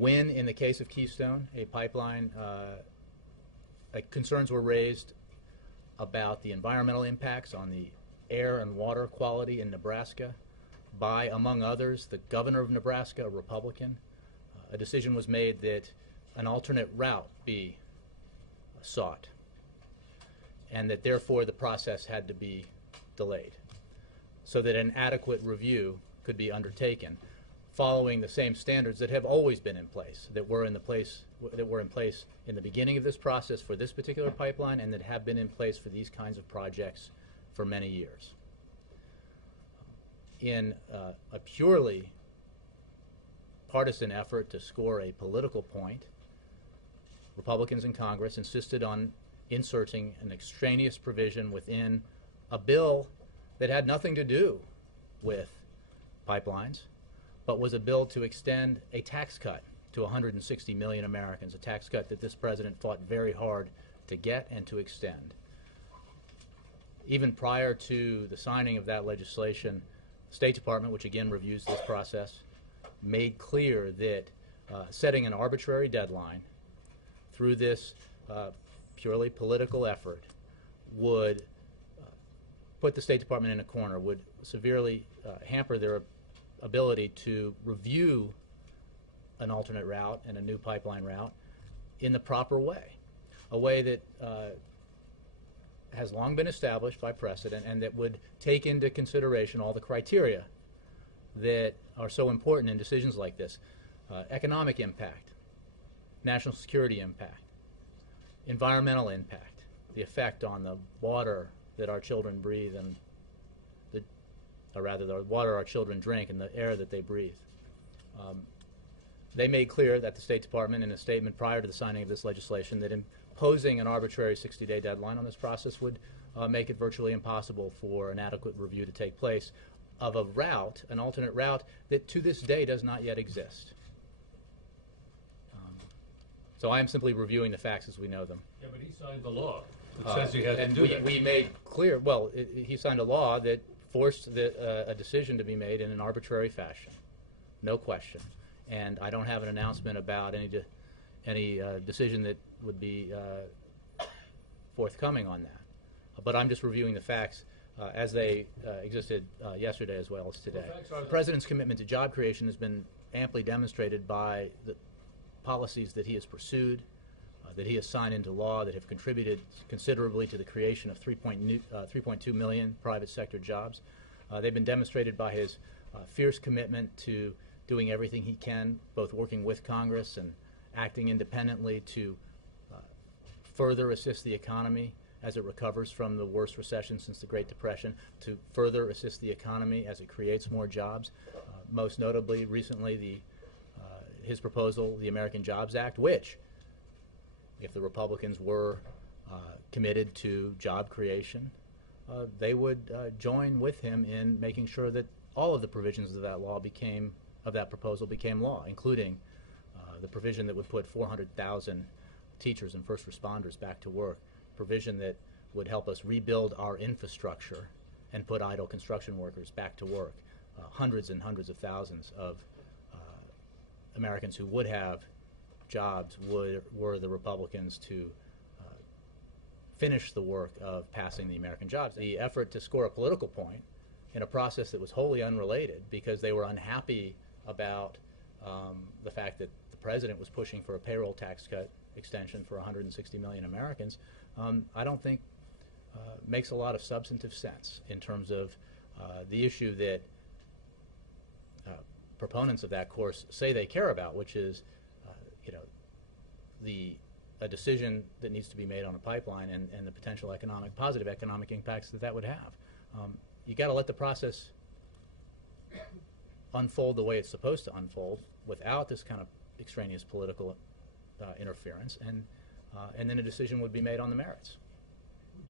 When, in the case of Keystone, a pipeline, concerns were raised about the environmental impacts on the air and water quality in Nebraska by, among others, the governor of Nebraska, a Republican. A decision was made that an alternate route be sought, and that therefore the process had to be delayed so that an adequate review could be undertaken following the same standards that have always been in place, that were in place in the beginning of this process for this particular pipeline, and that have been in place for these kinds of projects for many years. In a purely partisan effort to score a political point, Republicans in Congress insisted on inserting an extraneous provision within a bill that had nothing to do with pipelines, but was a bill to extend a tax cut to 160 million Americans, a tax cut that this president fought very hard to get and to extend. Even prior to the signing of that legislation, the State Department, which again reviews this process, made clear that setting an arbitrary deadline through this purely political effort would put the State Department in a corner, would severely hamper their ability to review an alternate route and a new pipeline route in the proper way, a way that has long been established by precedent and that would take into consideration all the criteria that are so important in decisions like this: economic impact, national security impact, environmental impact, the effect on the water that our children breathe and or rather the water our children drink and the air that they breathe. They made clear that the State Department, in a statement prior to the signing of this legislation, that imposing an arbitrary 60-day deadline on this process would make it virtually impossible for an adequate review to take place of a route, an alternate route, that to this day does not yet exist. So I am simply reviewing the facts as we know them. Yeah, but he signed the law that says he has to do that. We made clear, well, he signed a law that forced a decision to be made in an arbitrary fashion, no question. And I don't have an announcement about any decision that would be forthcoming on that. But I'm just reviewing the facts as they existed yesterday as well as today. The President's commitment to job creation has been amply demonstrated by the policies that he has pursued, that he has signed into law, that have contributed considerably to the creation of 3.2 million private sector jobs. They've been demonstrated by his fierce commitment to doing everything he can, both working with Congress and acting independently to further assist the economy as it recovers from the worst recession since the Great Depression, to further assist the economy as it creates more jobs. Most notably, recently, his proposal, the American Jobs Act, which, if the Republicans were committed to job creation, they would join with him in making sure that all of the provisions of that law of that proposal became law, including the provision that would put 400,000 teachers and first responders back to work, provision that would help us rebuild our infrastructure and put idle construction workers back to work. Hundreds and hundreds of thousands of Americans who would have jobs were the Republicans to finish the work of passing the American Jobs. The effort to score a political point in a process that was wholly unrelated, because they were unhappy about the fact that the President was pushing for a payroll tax cut extension for 160 million Americans, I don't think makes a lot of substantive sense in terms of the issue that proponents of that course say they care about, which is a decision that needs to be made on a pipeline and the potential positive economic impacts that would have. You got to let the process unfold the way it's supposed to unfold without this kind of extraneous political interference, and then a decision would be made on the merits.